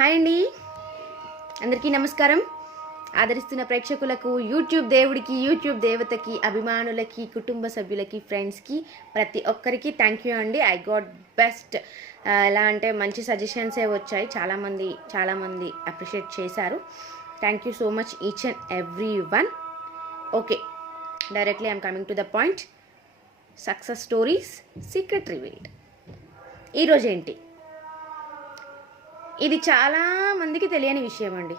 Hi అండి, అందరికీ నమస్కారం. ఆదరిస్తున్న ప్రేక్షకులకు, యూట్యూబ్ దేవుడికి, యూట్యూబ్ దేవతకి, అభిమానులకి, కుటుంబ సభ్యులకి, ఫ్రెండ్స్కి, ప్రతి ఒక్కరికి థ్యాంక్ యూ అండి. I got best. ఎలా అంటే మంచి సజెషన్సే వచ్చాయి, చాలామంది అప్రిషియేట్ చేశారు. Thank you so much each and every one. Okay, directly I'm coming to the point. Success stories, secret revealed. ఈరోజు ఏంటి, ఇది చాలామందికి తెలియని విషయం అండి.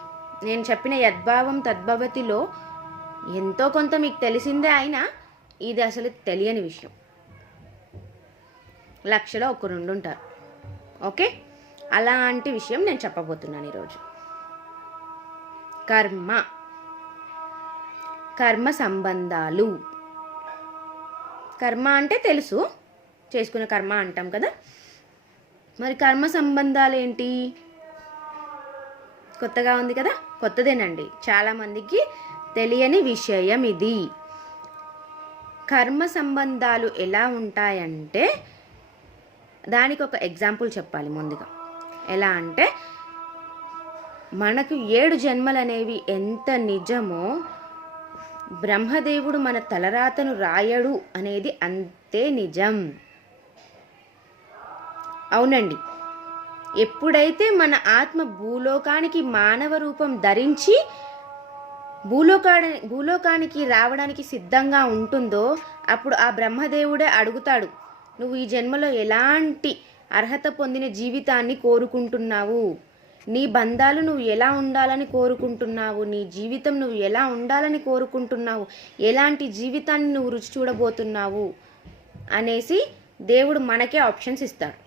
నేను చెప్పిన యద్భావం తద్భవతిలో ఎంతో కొంత మీకు తెలిసిందే, అయినా ఇది అసలు తెలియని విషయం. లక్షలో ఒకరు ఉంటారు. ఓకే, అలాంటి విషయం నేను చెప్పబోతున్నాను ఈరోజు. కర్మ సంబంధాలు. కర్మ అంటే తెలుసు, చేసుకున్న కర్మ అంటాం కదా. మరి కర్మ సంబంధాలు ఏంటి? కొత్తగా ఉంది కదా, కొత్తదేనండి, చాలామందికి తెలియని విషయం ఇది. కర్మ సంబంధాలు ఎలా ఉంటాయంటే, దానికి ఒక ఎగ్జాంపుల్ చెప్పాలి ముందుగా. ఎలా అంటే, మనకు 7 జన్మలు అనేవి ఎంత నిజమో, బ్రహ్మదేవుడు మన తలరాతను రాయడు అనేది అంతే నిజం. అవునండి, ఎప్పుడైతే మన ఆత్మ భూలోకానికి మానవ రూపం ధరించి భూలోకానికి రావడానికి సిద్ధంగా ఉంటుందో, అప్పుడు ఆ బ్రహ్మదేవుడే అడుగుతాడు, నువ్వు ఈ జన్మలో ఎలాంటి అర్హత పొందిన జీవితాన్ని కోరుకుంటున్నావు, నీ బంధాలు నువ్వు ఎలా ఉండాలని కోరుకుంటున్నావు, నీ జీవితం నువ్వు ఎలా ఉండాలని కోరుకుంటున్నావు, ఎలాంటి జీవితాన్ని నువ్వు రుచి చూడబోతున్నావు అనేసి దేవుడు మనకే ఆప్షన్స్ ఇస్తాడు.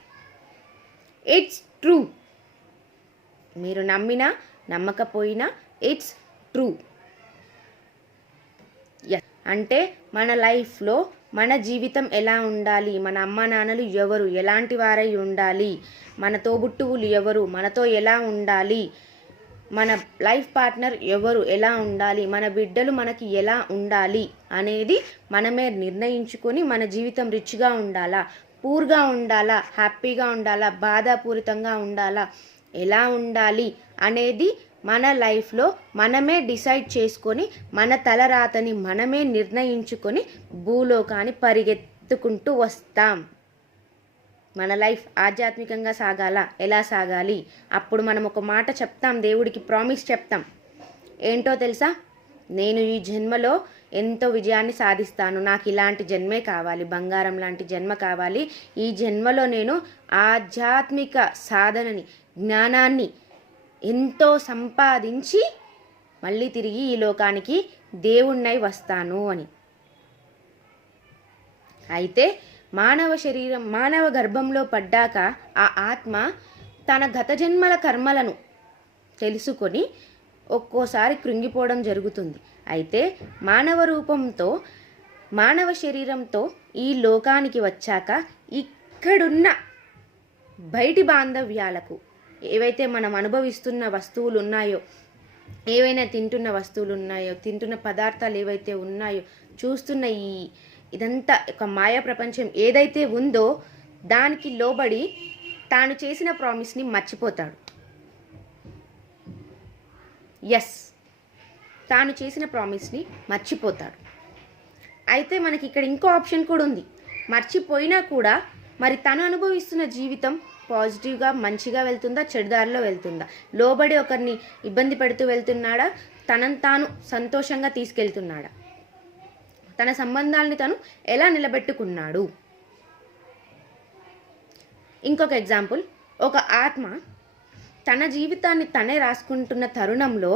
It's true. మీరు నమ్మినా నమ్మకపోయినా ఇట్స్ ట్రూ. అంటే మన లైఫ్లో మన జీవితం ఎలా ఉండాలి, మన అమ్మ నాన్నలు ఎవరు, ఎలాంటి వారై ఉండాలి, మన తోబుట్టువులు ఎవరు, మనతో ఎలా ఉండాలి, మన లైఫ్ పార్ట్నర్ ఎవరు, ఎలా ఉండాలి, మన బిడ్డలు మనకి ఎలా ఉండాలి అనేది మనమే నిర్ణయించుకొని, మన జీవితం రిచ్గా ఉండాలా, పూర్గా ఉండాలా, హ్యాపీగా ఉండాలా, బాధాపూరితంగా ఉండాలా, ఎలా ఉండాలి అనేది మన లైఫ్లో మనమే డిసైడ్ చేసుకొని, మన తలరాతని మనమే నిర్ణయించుకొని భూలోకాన్ని పరిగెత్తుకుంటూ వస్తాం. మన లైఫ్ ఆధ్యాత్మికంగా సాగాల, ఎలా సాగాలి, అప్పుడు మనం ఒక మాట చెప్తాం, దేవుడికి ప్రామిస్ చెప్తాం. ఏంటో తెలుసా? నేను ఈ జన్మలో ఎంతో విజయాన్ని సాధిస్తాను, నాకు ఇలాంటి జన్మే కావాలి, బంగారం లాంటి జన్మ కావాలి, ఈ జన్మలో నేను ఆధ్యాత్మిక సాధనని, జ్ఞానాన్ని ఎంతో సంపాదించి మళ్ళీ తిరిగి ఈ లోకానికి దేవుణ్ణై వస్తాను అని. అయితే మానవ గర్భంలో పడ్డాక ఆ ఆత్మ తన గత జన్మల కర్మలను తెలుసుకొని ఒక్కోసారి కృంగిపోవడం జరుగుతుంది. అయితే మానవ రూపంతో, మానవ శరీరంతో ఈ లోకానికి వచ్చాక ఇక్కడున్న బయటి బాంధవ్యాలకు, ఏవైతే మనం అనుభవిస్తున్న వస్తువులు ఉన్నాయో, ఏవైనా తింటున్న వస్తువులు ఉన్నాయో, తింటున్న పదార్థాలు ఏవైతే ఉన్నాయో, చూస్తున్న ఇదంతా ఒక మాయా ప్రపంచం ఏదైతే ఉందో, దానికి లోబడి తాను చేసిన ప్రామిస్ని మర్చిపోతాడు. తాను చేసిన ప్రామిస్ని మర్చిపోతాడు. అయితే మనకి ఇక్కడ ఇంకో ఆప్షన్ కూడా ఉంది. మర్చిపోయినా కూడా మరి తను అనుభవిస్తున్న జీవితం పాజిటివ్గా, మంచిగా వెళ్తుందా, చెడుదారిలో వెళ్తుందా, లోబడి ఒకరిని ఇబ్బంది పెడుతూ వెళ్తున్నాడా, తనను తాను సంతోషంగా తీసుకెళ్తున్నాడా, తన సంబంధాలని తను ఎలా నిలబెట్టుకున్నాడు. ఇంకొక ఎగ్జాంపుల్, ఒక ఆత్మ తన జీవితాన్ని తనే రాసుకుంటున్న తరుణంలో,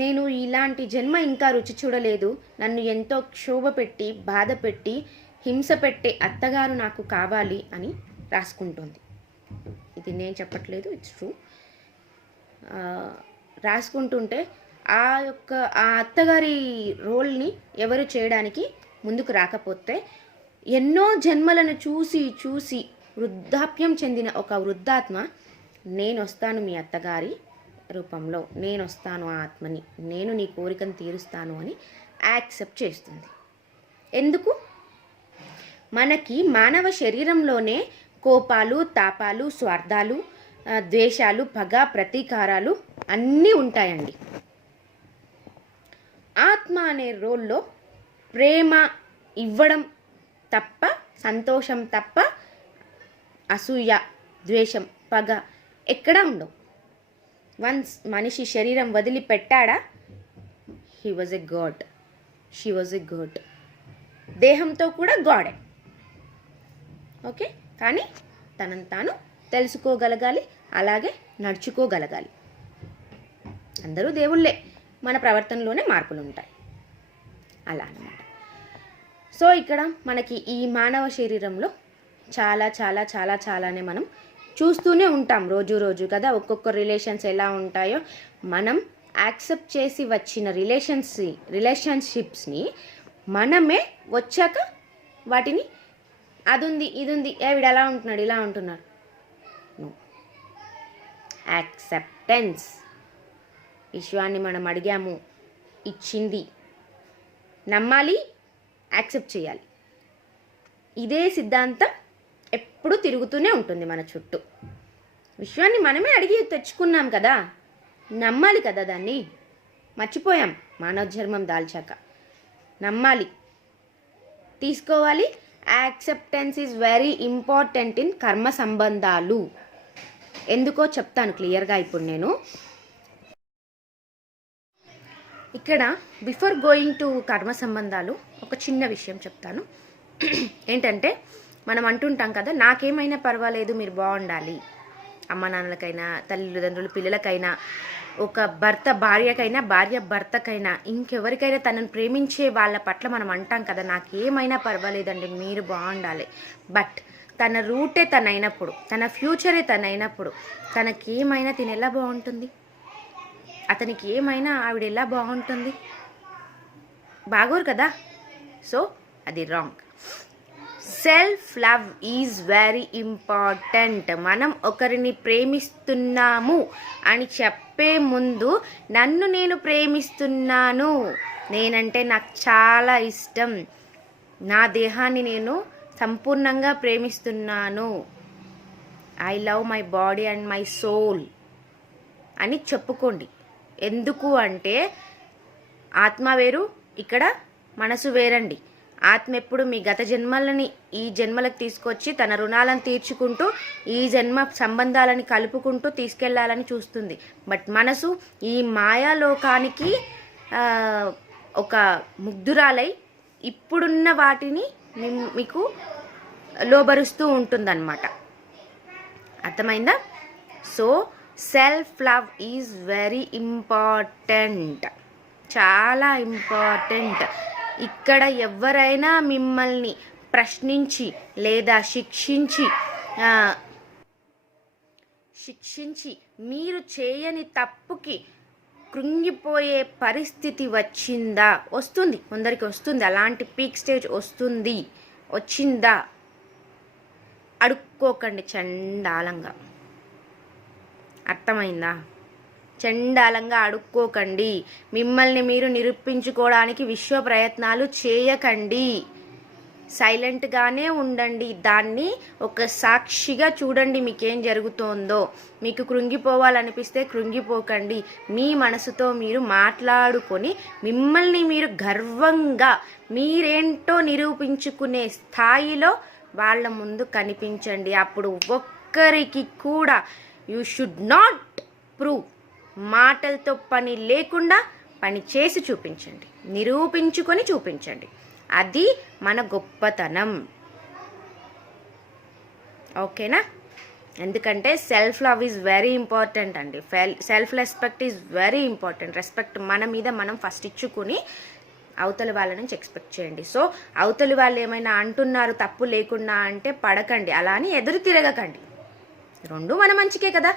నేను ఇలాంటి జన్మ ఇంకా రుచి చూడలేదు, నన్ను ఎంతో క్షోభ పెట్టి, బాధ పెట్టి, హింస పెట్టే అత్తగారు నాకు కావాలి అని రాసుకుంటుంది. ఇది నేను చెప్పట్లేదు, ఇట్స్ ట్రూ. రాసుకుంటుంటే ఆ అత్తగారి రోల్ని ఎవరు చేయడానికి ముందుకు రాకపోతే, ఎన్నో జన్మలను చూసి వృద్ధాప్యం చెందిన ఒక వృద్ధాత్మ, నేను వస్తాను మీ అత్తగారి రూపంలో, నేను వస్తాను ఆ ఆత్మని, నేను నీ కోరికను తీరుస్తాను అని యాక్సెప్ట్ చేస్తుంది. ఎందుకు? మనకి మానవ శరీరంలోనే కోపాలు, తాపాలు, స్వార్థాలు, ద్వేషాలు, పగ, ప్రతీకారాలు అన్నీ ఉంటాయండి. ఆత్మ అనే రోల్లో ప్రేమ ఇవ్వడం తప్ప, సంతోషం తప్ప అసూయ, ద్వేషం, పగ ఎక్కడా ఉండవు. వన్స్ మనిషి శరీరం వదిలిపెట్టాడా, he was a god, she was a god. దేహంతో కూడా గాడే. ఓకే, కానీ తనను తాను తెలుసుకోగలగాలి, అలాగే నడుచుకోగలగాలి. అందరూ దేవుళ్ళే, మన ప్రవర్తనలోనే మార్పులు ఉంటాయి, అలా అన్నమాట. సో ఇక్కడ మనకి ఈ మానవ శరీరంలో చాలా చాలా చాలా చాలానే మనం చూస్తూనే ఉంటాం రోజు కదా. ఒక్కొక్క రిలేషన్స్ ఎలా ఉంటాయో మనం యాక్సెప్ట్ చేసి వచ్చిన రిలేషన్షిప్స్ని మనమే వచ్చాక వాటిని అది ఉంది ఇది ఉంది, వీడు అలా ఉంటున్నాడు ఇలా ఉంటున్నాడు. యాక్సెప్టెన్స్. విశ్వాన్ని మనం అడిగాము, ఇచ్చింది, నమ్మాలి, యాక్సెప్ట్ చేయాలి. ఇదే సిద్ధాంతం ఎప్పుడు తిరుగుతూనే ఉంటుంది మన చుట్టూ. విశ్వాన్ని మనమే అడిగి తెచ్చుకున్నాం కదా, నమ్మాలి కదా, దాన్ని మర్చిపోయాం. మానవ జన్మం దాల్చాక నమ్మాలి, తీసుకోవాలి. Acceptance is very important in karma సంబంధాలు. ఎందుకో చెప్తాను క్లియర్గా. ఇప్పుడు నేను ఇక్కడ బిఫోర్ గోయింగ్ టు కర్మ సంబంధాలు ఒక చిన్న విషయం చెప్తాను. ఏంటంటే మనం అంటుంటాం కదా, నాకేమైనా పర్వాలేదు, మీరు బాగుండాలి. అమ్మ నాన్నలకైనా, తల్లిదండ్రులు పిల్లలకైనా, ఒక భర్త భార్యకైనా, భార్య భర్తకైనా, ఇంకెవరికైనా తనను ప్రేమించే వాళ్ళ పట్ల మనం అంటాం కదా, నాకేమైనా పర్వాలేదండి, మీరు బాగుండాలి. బట్ తన రూటే తనైనప్పుడు, తన ఫ్యూచరే తనైనప్పుడు, తనకేమైనా తిని ఎలా బాగుంటుంది? అతనికి ఏమైనా ఆవిడ ఎలా బాగుంటుంది? బాగోరు కదా. సో అది wrong. Self love is very important. మనం ఒకరిని ప్రేమిస్తున్నాము అని చెప్పే ముందు, నన్ను నేను ప్రేమిస్తున్నాను, నేనంటే నాకు చాలా ఇష్టం, నా దేహాన్ని నేను సంపూర్ణంగా ప్రేమిస్తున్నాను, I love my body and my soul అని చెప్పుకోండి. ఎందుకు అంటే ఆత్మ వేరు, ఇక్కడ మనసు వేరండి. ఆత్మ ఎప్పుడు మీ గత జన్మలని ఈ జన్మలకు తీసుకొచ్చి తన రుణాలను తీర్చుకుంటూ ఈ జన్మ సంబంధాలని కలుపుకుంటూ తీసుకెళ్లాలని చూస్తుంది. బట్ మనసు ఈ మాయాలోకానికి ఒక ముగ్ధురాలై ఇప్పుడున్న వాటిని మీకు లోబరుస్తూ ఉంటుందన్నమాట. అర్థమైందా? So self love is very important, చాలా ఇంపార్టెంట్. ఇక్కడ ఎవరైనా మిమ్మల్ని ప్రశ్నించి లేదా శిక్షించి మీరు చేయని తప్పుకి కృంగిపోయే పరిస్థితి వచ్చిందా? వస్తుంది, కొందరికి వస్తుంది, అలాంటి పీక్ స్టేజ్ వస్తుంది. వచ్చిందా? అడుక్కోకండి చండాలంగా. అర్థమైందా? చండాలంగా అడుక్కోకండి. మిమ్మల్ని మీరు నిరూపించుకోవడానికి విశ్వ ప్రయత్నాలు చేయకండి. సైలెంట్గానే ఉండండి. దాన్ని ఒక సాక్షిగా చూడండి, మీకేం జరుగుతోందో. మీకు కృంగిపోవాలనిపిస్తే కృంగిపోకండి. మీ మనసుతో మీరు మాట్లాడుకొని మిమ్మల్ని మీరు గర్వంగా మీరేంటో నిరూపించుకునే స్థాయిలో వాళ్ళ ముందు కనిపించండి. అప్పుడు ఒక్కరికి కూడా యూ షుడ్ నాట్ ప్రూవ్. మాటలతో పని లేకుండా పని చేసి చూపించండి, నిరూపించుకొని చూపించండి. అది మన గొప్పతనం. ఓకేనా? ఎందుకంటే self love is very important అండి. Self respect is very important. Respect మన మీద మనం ఫస్ట్ ఇచ్చుకుని అవతలి వాళ్ళ నుంచి ఎక్స్పెక్ట్ చేయండి. సో అవతలి వాళ్ళు ఏమైనా అంటున్నారు తప్పు లేకుండా అంటే పడకండి, అలా అని ఎదురు తిరగకండి. రెండు మన మంచికే కదా.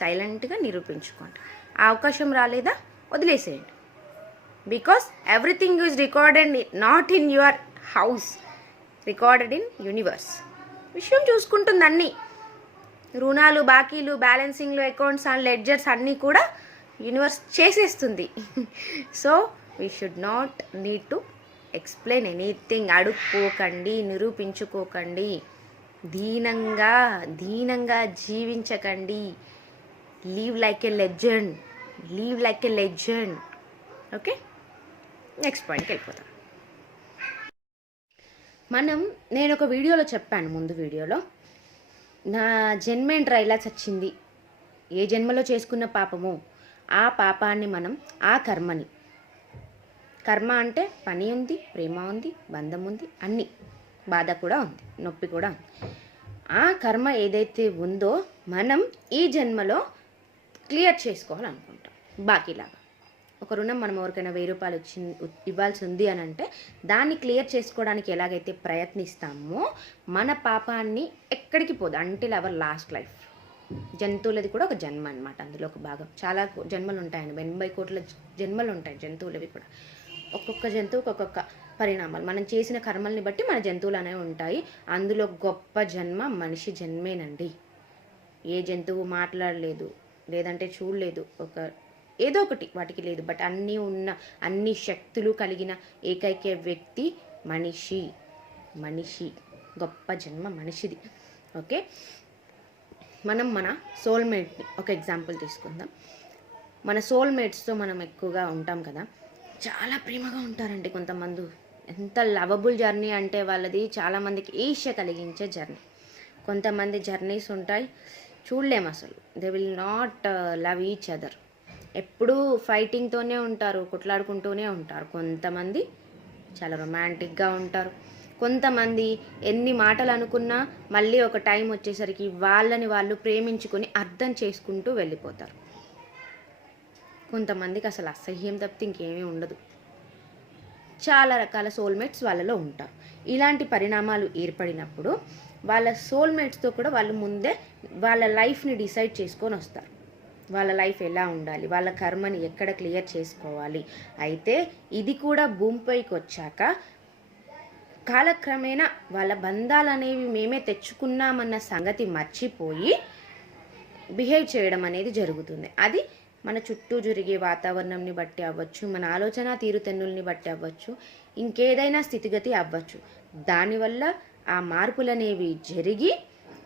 సైలెంట్గా నిరూపించుకోండి. ఆ అవకాశం రాలేదా, వదిలేసేయండి. Because everything is recorded not in your house, recorded in universe. విషయం చూసుకుంటుంది అన్నీ. రుణాలు, బాకీలు, బ్యాలెన్సింగ్లు, అకౌంట్స్ అండ్ లెడ్జర్స్ అన్నీ కూడా యూనివర్స్ చేసేస్తుంది. So we should not need to explain anything. అడుక్కోకండి, నిరూపించుకోకండి. దీనంగా దీనంగా జీవించకండి. Live like a legend, live like a legend. Okay, next పాయింట్కి వెళ్ళిపోతాం. నేను ఒక వీడియోలో చెప్పాను, ముందు వీడియోలో, నా జన్మేంట్రా ఇలా చచ్చింది, ఏ జన్మలో చేసుకున్న పాపమో ఆ పాపాన్ని మనం, ఆ కర్మని, కర్మ అంటే పని ఉంది, ప్రేమ ఉంది, బంధం ఉంది, అన్నీ, బాధ కూడా ఉంది, నొప్పి కూడా ఉంది. ఆ కర్మ ఏదైతే ఉందో మనం ఈ జన్మలో క్లియర్ చేసుకోవాలనుకుంటాం. బాకీలాగా ఒక రుణం మనం ఎవరికైనా 1000 రూపాయలు ఇవ్వాల్సి ఉంది అని అంటే దాన్ని క్లియర్ చేసుకోవడానికి ఎలాగైతే ప్రయత్నిస్తామో మన పాపాన్ని ఎక్కడికి పోదు, అంటిల్ అవర్ లాస్ట్ లైఫ్. జంతువులది కూడా ఒక జన్మ అనమాట, అందులో ఒక భాగం. చాలా జన్మలు ఉంటాయండి, 80 కోట్ల జన్మలు ఉంటాయి జంతువులవి కూడా. ఒక్కొక్క జంతువుకి ఒక్కొక్క పరిణామాలు, మనం చేసిన కర్మల్ని బట్టి మన జంతువులు అనేవి ఉంటాయి. అందులో గొప్ప జన్మ మనిషి జన్మేనండి. ఏ జంతువు మాట్లాడలేదు, లేదంటే చూడలేదు, ఏదో ఒకటి వాటికి లేదు, బట్ అన్ని శక్తులు కలిగిన ఏకైక వ్యక్తి మనిషి. గొప్ప జన్మ మనిషిది. ఓకే, మనం మన సోల్మేట్ని ఒక ఎగ్జాంపుల్ తీసుకుందాం. మన సోల్మేట్స్తో మనం ఎక్కువగా ఉంటాం కదా, చాలా ప్రేమగా ఉంటారండి కొంతమంది. ఎంత లవబుల్ జర్నీ అంటే వాళ్ళది చాలామందికి ఈర్ష్య కలిగించే జర్నీ. కొంతమంది జర్నీస్ ఉంటాయి చూడలేము అసలు, they will not love each other, ఎప్పుడూ ఫైటింగ్తోనే ఉంటారు, కొట్లాడుకుంటూనే ఉంటారు. కొంతమంది చాలా రొమాంటిక్గా ఉంటారు. కొంతమంది ఎన్ని మాటలు అనుకున్నా మళ్ళీ ఒక టైం వచ్చేసరికి వాళ్ళని వాళ్ళు ప్రేమించుకొని అర్థం చేసుకుంటూ వెళ్ళిపోతారు. కొంతమందికి అసలు అసహ్యం తప్పితే ఇంకేమీ ఉండదు. చాలా రకాల సోల్మేట్స్ వాళ్ళలో ఉంటారు. ఇలాంటి పరిణామాలు ఏర్పడినప్పుడు వాళ్ళ సోల్మేట్స్తో కూడా వాళ్ళు ముందే వాళ్ళ లైఫ్ని డిసైడ్ చేసుకొని వస్తారు. వాళ్ళ లైఫ్ ఎలా ఉండాలి, వాళ్ళ కర్మని ఎక్కడ క్లియర్ చేసుకోవాలి. అయితే ఇది కూడా భూమిపైకి వచ్చాక కాలక్రమేణా వాళ్ళ బంధాలు అనేవి మేమే తెచ్చుకున్నామన్న సంగతి మర్చిపోయి బిహేవ్ చేయడం అనేది జరుగుతుంది. అది మన చుట్టూ జరిగే వాతావరణంని బట్టి అవ్వచ్చు, మన ఆలోచన తీరుతెన్నుల్ని బట్టి అవ్వచ్చు, ఇంకేదైనా స్థితిగతి అవ్వచ్చు. దానివల్ల ఆ మార్పులనేవి జరిగి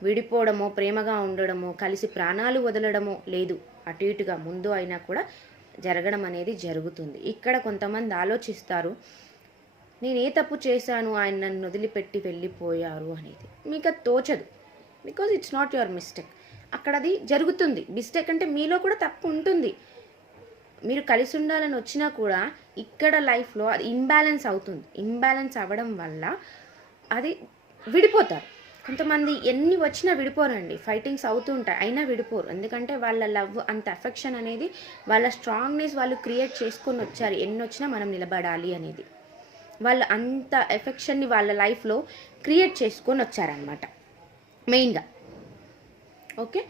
విడిపోవడమో, ప్రేమగా ఉండడమో, కలిసి ప్రాణాలు వదలడమో, లేదు అటు ఇటుగా ముందు అయినా కూడా జరగడం అనేది జరుగుతుంది. ఇక్కడ కొంతమంది ఆలోచిస్తారు, నేను ఏ తప్పు చేశాను, ఆయన నన్ను వదిలిపెట్టి వెళ్ళిపోయారు అనేది. మీకు అది తోచదు, because it's not your mistake. అక్కడ అది జరుగుతుంది. మిస్టేక్ అంటే మీలో కూడా తప్పు ఉంటుంది. మీరు కలిసి ఉండాలని వచ్చినా కూడా ఇక్కడ లైఫ్లో అది ఇంబ్యాలెన్స్ అవుతుంది. ఇంబ్యాలెన్స్ అవ్వడం వల్ల అది విడిపోతారు. కొంతమంది ఎన్ని వచ్చినా విడిపోరండి, ఫైటింగ్స్ అవుతూ ఉంటాయి అయినా విడిపోరు. ఎందుకంటే వాళ్ళ లవ్ అంత అఫెక్షన్ అనేది, వాళ్ళ స్ట్రాంగ్నెస్ వాళ్ళు క్రియేట్ చేసుకొని వచ్చారు. ఎన్ని వచ్చినా మనం నిలబడాలి అనేది, వాళ్ళు అంత ఎఫెక్షన్ని వాళ్ళ లైఫ్లో క్రియేట్ చేసుకొని వచ్చారనమాట మెయిన్గా. ఓకే,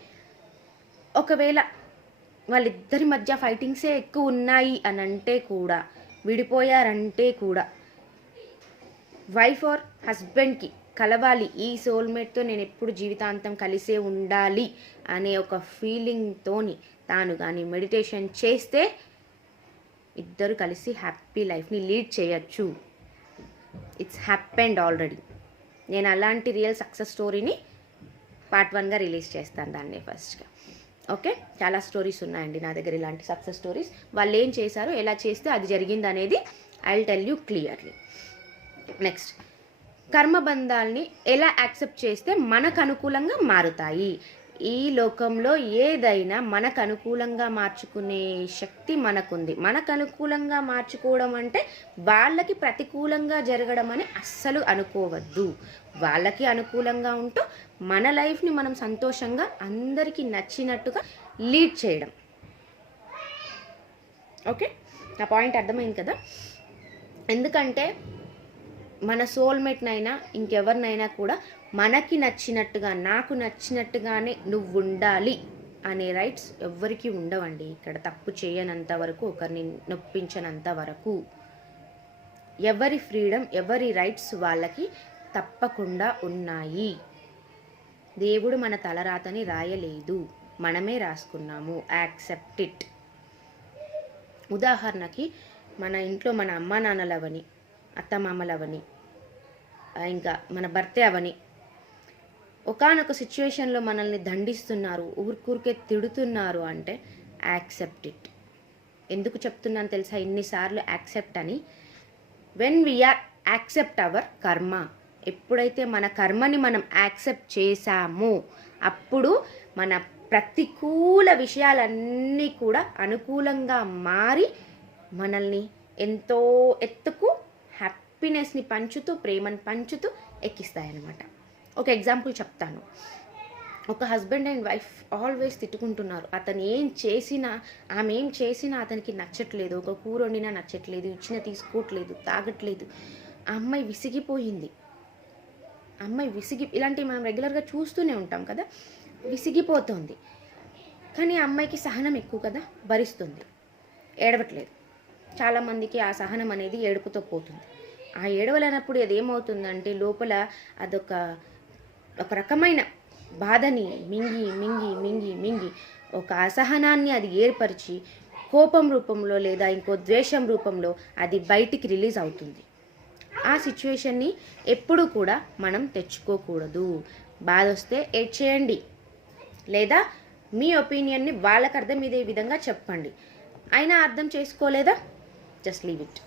ఒకవేళ వాళ్ళిద్దరి మధ్య ఫైటింగ్సే ఎక్కువ ఉన్నాయి అని అంటే కూడా, విడిపోయారంటే కూడా, వైఫ్ ఆర్ హస్బెండ్కి కలవాలి, ఈ సోల్మేట్తో నేను ఎప్పుడు జీవితాంతం కలిసే ఉండాలి అనే ఒక ఫీలింగ్తోని తాను కానీ మెడిటేషన్ చేస్తే ఇద్దరు కలిసి హ్యాపీ లైఫ్ని లీడ్ చేయొచ్చు. It's happened already. నేను అలాంటి రియల్ సక్సెస్ స్టోరీని పార్ట్ 1గా రిలీజ్ చేస్తాను దాన్ని ఫస్ట్గా. ఓకే, చాలా స్టోరీస్ ఉన్నాయండి నా దగ్గర, ఇలాంటి సక్సెస్ స్టోరీస్. వాళ్ళు ఏం చేశారు, ఎలా చేస్తే అది జరిగింది అనేది I will tell you clearly. Next, కర్మబంధాల్ని ఎలా యాక్సెప్ట్ చేస్తే మనకు అనుకూలంగా మారుతాయి. ఈ లోకంలో ఏదైనా మనకు అనుకూలంగా మార్చుకునే శక్తి మనకుంది. మనకు అనుకూలంగా మార్చుకోవడం అంటే వాళ్ళకి ప్రతికూలంగా జరగడం అని అస్సలు అనుకోవద్దు. వాళ్ళకి అనుకూలంగా ఉంటూ మన లైఫ్ని మనం సంతోషంగా అందరికీ నచ్చినట్టుగా లీడ్ చేయడం. ఓకే, నా పాయింట్ అర్థమైంది కదా. ఎందుకంటే మన సోల్మేట్నైనా ఇంకెవరినైనా కూడా మనకి నచ్చినట్టుగా, నాకు నచ్చినట్టుగానే నువ్వు ఉండాలి అనే రైట్స్ ఎవ్వరికీ ఉండవండి. ఇక్కడ తప్పు చేయనంత వరకు, ఒకరిని నొప్పించనంత వరకు ఎవరి ఫ్రీడమ్, ఎవరి రైట్స్ వాళ్ళకి తప్పకుండా ఉన్నాయి. దేవుడు మన తలరాతని రాయలేదు, మనమే రాసుకున్నాము. Accept it. ఉదాహరణకి మన ఇంట్లో మన అమ్మా నాన్నలవని, అత్తమామలవని, ఇంకా మన భర్తే అవని, ఒకానొక సిచ్యువేషన్లో మనల్ని దండిస్తున్నారు, ఊరికే తిడుతున్నారు అంటే యాక్సెప్ట్ ఇట్. ఎందుకు చెప్తున్నాను తెలుసా ఇన్నిసార్లు యాక్సెప్ట్ అని? వెన్ వీఆర్ యాక్సెప్ట్ అవర్ కర్మ, ఎప్పుడైతే మన కర్మని మనం యాక్సెప్ట్ చేశామో అప్పుడు మన ప్రతికూల విషయాలన్నీ కూడా అనుకూలంగా మారి మనల్ని ఎంతో ఎత్తుకు హ్యాపీనెస్ని పంచుతూ, ప్రేమను పంచుతూ ఎక్కిస్తాయన్నమాట. ఒక ఎగ్జాంపుల్ చెప్తాను. ఒక హస్బెండ్ అండ్ వైఫ్ ఆల్వేస్ తిట్టుకుంటున్నారు. అతను ఏం చేసినా, ఆమె ఏం చేసినా అతనికి నచ్చట్లేదు. ఒక కూర వండినా నచ్చట్లేదు, ఇచ్చిన తీసుకోవట్లేదు, తాగట్లేదు. ఆ అమ్మాయి విసిగిపోయింది. ఇలాంటివి మనం రెగ్యులర్గా చూస్తూనే ఉంటాం కదా. విసిగిపోతుంది. కానీ ఆ అమ్మాయికి సహనం ఎక్కువ కదా, భరిస్తుంది, ఏడవట్లేదు. చాలామందికి ఆ సహనం అనేది ఏడుపుతో పోతుంది. ఆ ఏడవలేనప్పుడు అది ఏమవుతుందంటే లోపల అదొక రకమైన బాధని మింగి మింగి మింగి మింగి ఒక అసహనాన్ని అది ఏర్పరిచి కోపం రూపంలో లేదా ఇంకో ద్వేషం రూపంలో అది బయటికి రిలీజ్ అవుతుంది. ఆ సిచ్యువేషన్ని ఎప్పుడు కూడా మనం తెచ్చుకోకూడదు. బాధ వస్తే ఏడ్చేయండి, లేదా మీ ఒపీనియన్ని వాళ్ళకి అర్థమయ్యే విధంగా చెప్పండి. అయినా అర్థం చేసుకోలేదా, జస్ట్ లీవ్ ఇట్.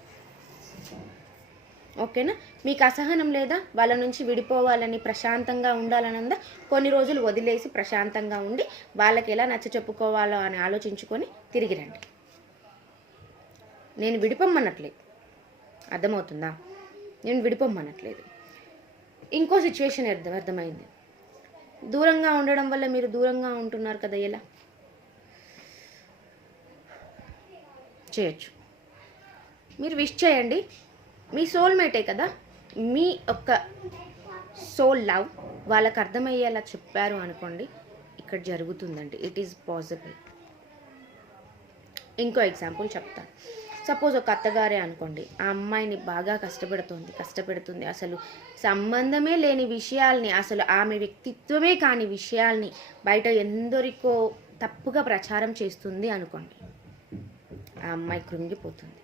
ఓకేనా? మీకు అసహనం లేదా, వాళ్ళ నుంచి విడిపోవాలని, ప్రశాంతంగా ఉండాలని ఉందా, కొన్ని రోజులు వదిలేసి ప్రశాంతంగా ఉండి వాళ్ళకి ఎలా నచ్చ చెప్పుకోవాలో అని ఆలోచించుకొని తిరిగి రండి. నేను విడిపోమ్మనట్లేదు, అర్థమవుతుందా? నేను విడిపోమ్మనట్లేదు. ఇంకో సిచ్యువేషన్ అర్థమైంది. దూరంగా ఉండడం వల్ల మీరు దూరంగా ఉంటున్నారు కదా, ఎలా చేయొచ్చు? మీరు విష్ చేయండి. మీ సోల్మేటే కదా, మీ ఒక్క సోల్ లవ్ వాళ్ళకి అర్థమయ్యేలా చెప్పారు అనుకోండి, ఇక్కడ జరుగుతుందండి. It is possible. ఇంకో ఎగ్జాంపుల్ చెప్తాను. సపోజ్ ఒక అత్తగారే అనుకోండి, ఆ అమ్మాయిని బాగా కష్టపెడుతుంది. అసలు సంబంధమే లేని విషయాల్ని, అసలు ఆమె వ్యక్తిత్వమే కాని విషయాల్ని బయట ఎందరికో తప్పుగా ప్రచారం చేస్తుంది అనుకోండి. ఆ అమ్మాయి కృంగిపోతుంది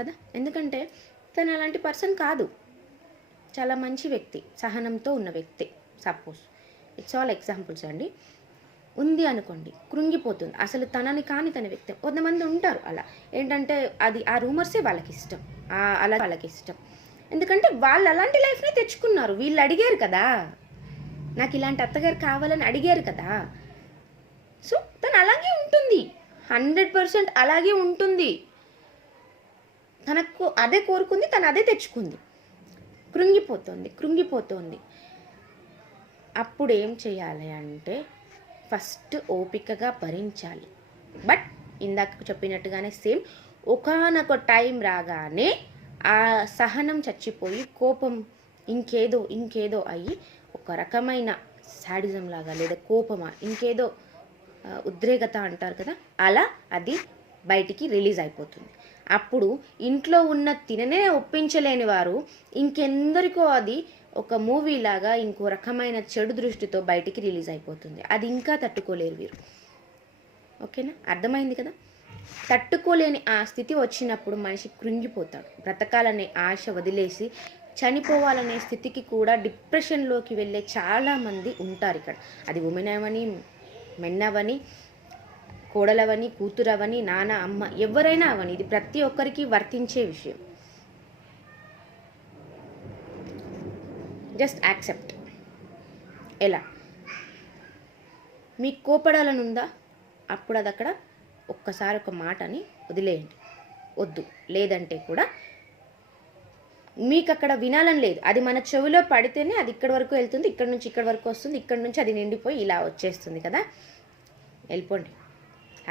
కదా. ఎందుకంటే తను అలాంటి పర్సన్ కాదు, చాలా మంచి వ్యక్తి, సహనంతో ఉన్న వ్యక్తి. సపోజ్ ఇట్స్ ఆల్ ఎగ్జాంపుల్స్ అండి. ఉంది అనుకోండి, కృంగిపోతుంది. అసలు తనని కాని తన వ్యక్తి. కొంతమంది ఉంటారు అలా, ఏంటంటే అది ఆ రూమర్సే వాళ్ళకి ఇష్టం, అలా వాళ్ళకి ఇష్టం. ఎందుకంటే వాళ్ళు అలాంటి లైఫ్ని తెచ్చుకున్నారు. వీళ్ళు అడిగారు కదా, నాకు ఇలాంటి అత్తగారు కావాలని అడిగారు కదా. సో తను అలాగే ఉంటుంది, 100% అలాగే ఉంటుంది. తనకు అదే కోరుకుంది, తను అదే తెచ్చుకుంది. కృంగిపోతుంది. అప్పుడు ఏం చేయాలి అంటే ఫస్ట్ ఓపికగా భరించాలి. బట్ ఇందాక చెప్పినట్టుగానే సేమ్ ఒకానొక టైం రాగానే ఆ సహనం చచ్చిపోయి కోపం ఇంకేదో అయ్యి ఒక రకమైన శాడిజం లాగా, లేదా కోపమా, ఇంకేదో ఉద్రేకత అంటారు కదా, అలా అది బయటికి రిలీజ్ అయిపోతుంది. అప్పుడు ఇంట్లో ఉన్న తిననే ఒప్పించలేని వారు ఇంకెందరికో అది ఒక మూవీ లాగా ఇంకో రకమైన చెడు దృష్టితో బయటికి రిలీజ్ అయిపోతుంది. అది ఇంకా తట్టుకోలేరు వీరు. ఓకేనా? అర్థమైంది కదా. తట్టుకోలేని ఆ స్థితి వచ్చినప్పుడు మనిషి కృంగిపోతాడు. బ్రతకాలనే ఆశ వదిలేసి చనిపోవాలనే స్థితికి కూడా డిప్రెషన్లోకి వెళ్ళే చాలామంది ఉంటారు ఇక్కడ. అది ఉమెన్ అవని, మెన్ అవని, కోడలవని, కూతురవని, నాన్న, అమ్మ, ఎవరైనా అవని, ఇది ప్రతి ఒక్కరికి వర్తించే విషయం. Just accept. ఎలా? మీకు కోపడాలనుందా, అప్పుడు అది అక్కడ ఒక్కసారి ఒక మాటని వదిలేయండి, వద్దు. లేదంటే కూడా మీకు అక్కడ వినాలని లేదు, అది మన చెవిలో పడితేనే అది ఇక్కడి వరకు వెళ్తుంది, ఇక్కడ నుంచి ఇక్కడ వరకు వస్తుంది, ఇక్కడ నుంచి అది నిండిపోయి ఇలా వచ్చేస్తుంది కదా. వెళ్ళిపోండి,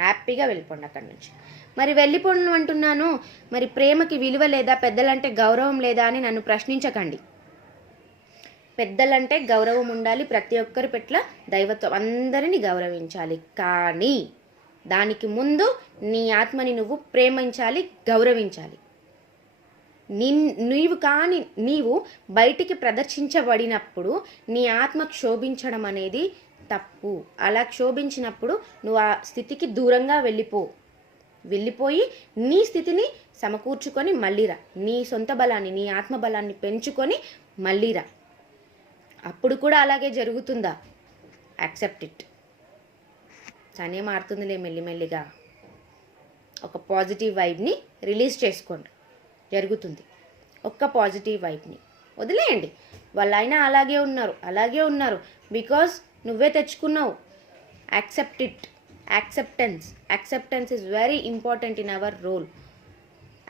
హ్యాపీగా వెళ్ళిపోండి అక్కడి నుంచి. మరి వెళ్ళిపోండి అంటున్నాను, మరి ప్రేమకి విలువ లేదా, పెద్దలంటే గౌరవం లేదా అని నన్ను ప్రశ్నించకండి. పెద్దలంటే గౌరవం ఉండాలి, ప్రతి ఒక్కరి పట్ల దైవత్వం, అందరినీ గౌరవించాలి. కానీ దానికి ముందు నీ ఆత్మని నువ్వు ప్రేమించాలి, గౌరవించాలి. నీవు బయటికి ప్రదర్శించబడినప్పుడు నీ ఆత్మ క్షోభించడం అనేది తప్పు. అలా క్షోభించినప్పుడు నువ్వు ఆ స్థితికి దూరంగా వెళ్ళిపోయి నీ స్థితిని సమకూర్చుకొని మళ్ళీరా. నీ సొంత బలాన్ని, నీ ఆత్మ బలాన్ని పెంచుకొని మళ్ళీరా. అప్పుడు కూడా అలాగే జరుగుతుందా? Accept it. తనే మారుతుందిలే మెల్లిమెల్లిగా. ఒక పాజిటివ్ వైబ్ని రిలీజ్ చేసుకోండి, జరుగుతుంది. ఒక్క పాజిటివ్ వైబ్ని వదిలేయండి. వాళ్ళైనా అలాగే ఉన్నారు బికాజ్ నువ్వే తెచ్చుకున్నావు. Accept it. Acceptance is very important in our role.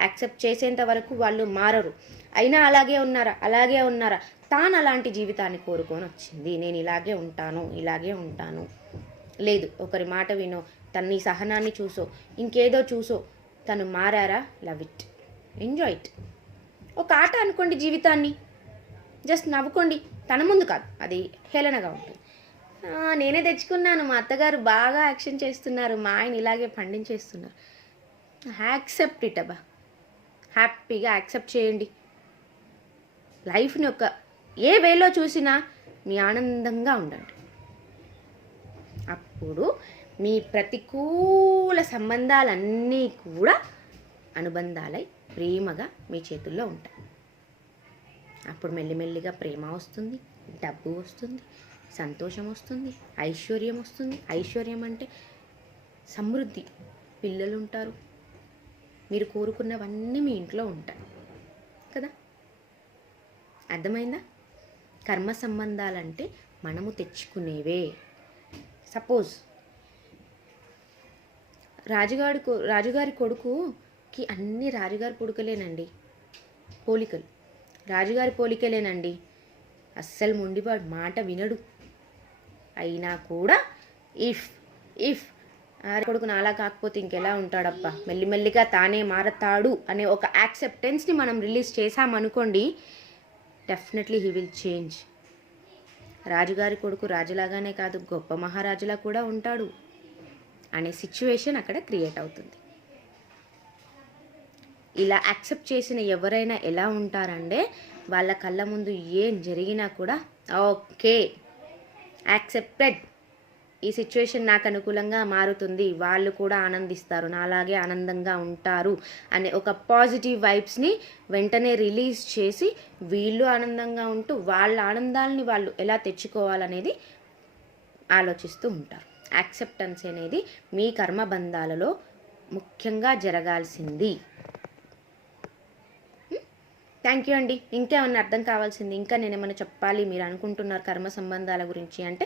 Accept చేసేంత వరకు వాళ్ళు మారరు. అయినా అలాగే ఉన్నారా? తాను అలాంటి జీవితాన్ని కోరుకొని వచ్చింది. నేను ఇలాగే ఉంటాను. లేదు, ఒకరి మాట వినో, తన సహనాన్ని చూసో, ఇంకేదో చూసో తను మారారా, లవ్ ఇట్, ఎంజాయ్ ఇట్. ఒక ఆట అనుకోండి జీవితాన్ని, జస్ట్ నవ్వుకోండి. తన ముందు కాదు, అది హేళనగా ఉంటుంది. నేనే తెచ్చుకున్నాను, మా అత్తగారు బాగా యాక్షన్ చేస్తున్నారు, మా ఆయన ఇలాగే పండించేస్తున్నారు. యాక్సెప్ట్ ఇట్ అబ్బా. హ్యాపీగా యాక్సెప్ట్ చేయండి. లైఫ్ని ఒక ఏ వేలో చూసినా మీ ఆనందంగా ఉండండి. అప్పుడు మీ ప్రతికూల సంబంధాలన్నీ కూడా అనుబంధాలై ప్రేమగా మీ చేతుల్లో ఉంటాయి. అప్పుడు మెల్లిమెల్లిగా ప్రేమ వస్తుంది, డబ్బు వస్తుంది, సంతోషం వస్తుంది, ఐశ్వర్యం వస్తుంది. ఐశ్వర్యం అంటే సమృద్ధి. పిల్లలు ఉంటారు, మీరు కోరుకున్నవన్నీ మీ ఇంట్లో ఉంటాయి కదా. అర్థమైందా? కర్మ సంబంధాలంటే మనము తెచ్చుకునేవే. సపోజ్ రాజుగారి కొడుకుకి అన్ని రాజుగారి పోలికలేనండి. అస్సలు మొండివాడు, మాట వినడు. అయినా కూడా ఇఫ్ కొడుకు నాలా కాకపోతే ఇంకెలా ఉంటాడబ్బా, మెల్లిమెల్లిగా తానే మారతాడు అనే ఒక యాక్సెప్టెన్స్ని మనం రిలీజ్ చేసామనుకోండి, డెఫినెట్లీ హీ విల్ చేంజ్. రాజుగారి కొడుకు రాజులాగానే కాదు, గొప్ప మహారాజులా కూడా ఉంటాడు అనే సిచ్యువేషన్ అక్కడ క్రియేట్ అవుతుంది. ఇలా యాక్సెప్ట్ చేసిన ఎవరైనా ఎలా ఉంటారంటే, వాళ్ళ కళ్ళ ముందు ఏం జరిగినా కూడా ఓకే, యాక్సెప్టెడ్, ఈ సిచ్యువేషన్ నాకు అనుకూలంగా మారుతుంది, వాళ్ళు కూడా ఆనందిస్తారు, నాలాగే ఆనందంగా ఉంటారు అనే ఒక పాజిటివ్ వైబ్స్ని వెంటనే రిలీజ్ చేసి వీళ్ళు ఆనందంగా ఉంటూ వాళ్ళ ఆనందాలని వాళ్ళు ఎలా తెచ్చుకోవాలనేది ఆలోచిస్తూ ఉంటారు. యాక్సెప్టెన్స్ అనేది మీ కర్మబంధాలలో ముఖ్యంగా జరగాల్సింది. థ్యాంక్ యూ అండి. ఇంకేమన్నా అర్థం కావాల్సింది, ఇంకా నేనేమన్నా చెప్పాలి మీరు అనుకుంటున్నారు కర్మ సంబంధాల గురించి అంటే,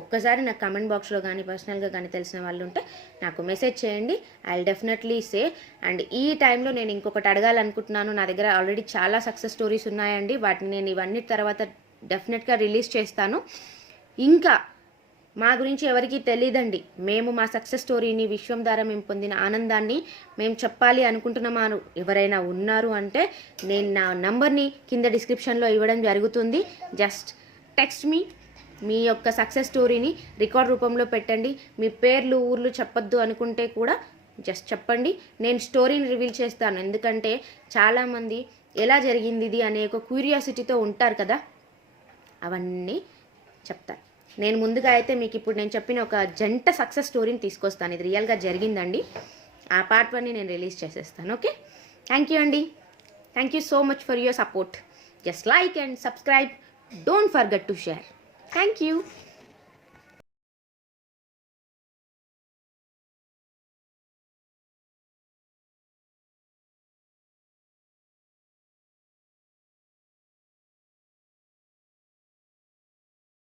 ఒక్కసారి నాకు కమెంట్ బాక్స్లో కానీ పర్సనల్గా కానీ తెలిసిన వాళ్ళు ఉంటే నాకు మెసేజ్ చేయండి. I will definitely say. And ఈ టైంలో నేను ఇంకొకటి అడగాలనుకుంటున్నాను. నా దగ్గర ఆల్రెడీ చాలా సక్సెస్ స్టోరీస్ ఉన్నాయండి, వాటిని నేను ఇవన్నీ తర్వాత డెఫినెట్గా రిలీజ్ చేస్తాను. ఇంకా మా గురించి ఎవరికీ తెలియదండి. మేము మా సక్సెస్ స్టోరీని, విశ్వం ద్వారా మేము పొందిన ఆనందాన్ని మేము చెప్పాలి అనుకుంటున్నాము ఎవరైనా ఉన్నారు అంటే, నేను నా నంబర్ని కింద డిస్క్రిప్షన్లో ఇవ్వడం జరుగుతుంది. జస్ట్ టెక్స్ట్ మీ యొక్క సక్సెస్ స్టోరీని రికార్డ్ రూపంలో పెట్టండి. మీ పేర్లు, ఊర్లు చెప్పొద్దు అనుకుంటే కూడా జస్ట్ చెప్పండి. నేను స్టోరీని రివీల్ చేస్తాను. ఎందుకంటే చాలామంది ఎలా జరిగింది ఇది అనే ఒక క్యూరియాసిటీతో ఉంటారు కదా, అవన్నీ చెప్తాను. నేను ముందుగా అయితే మీకు ఇప్పుడు నేను చెప్పిన ఒక జంట సక్సెస్ స్టోరీని తీసుకొస్తాను. ఇది రియల్గా జరిగిందండి. ఆ పార్ట్ 1ని నేను రిలీజ్ చేసేస్తాను. ఓకే, థ్యాంక్ యూ అండి. Thank you so much for your support. Just like and subscribe. Don't forget to share. Thank you.